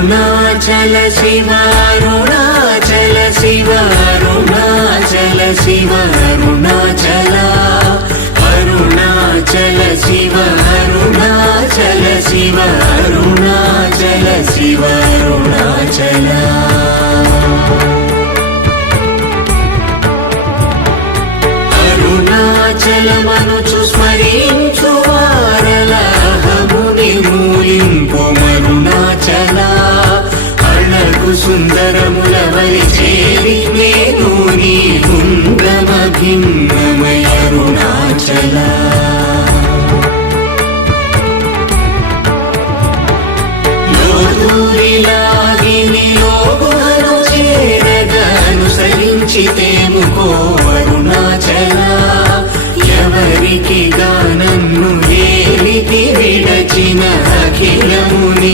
అరుణాచల శివ అరుణాచల శివ అరుణాచల శివ అరుణాచల అరుణాచల శివ అరుణాచల శివ అరుణాచల శివ అరుణాచల అరుణాచలమనుచు స్మరించు వారలహముని మూలింపు మరుణాచల అళగు సుందరముల వలి చేరి నేను నీ గుండ్రమ భిన్నమయ అరుణాచల లోదూరిలా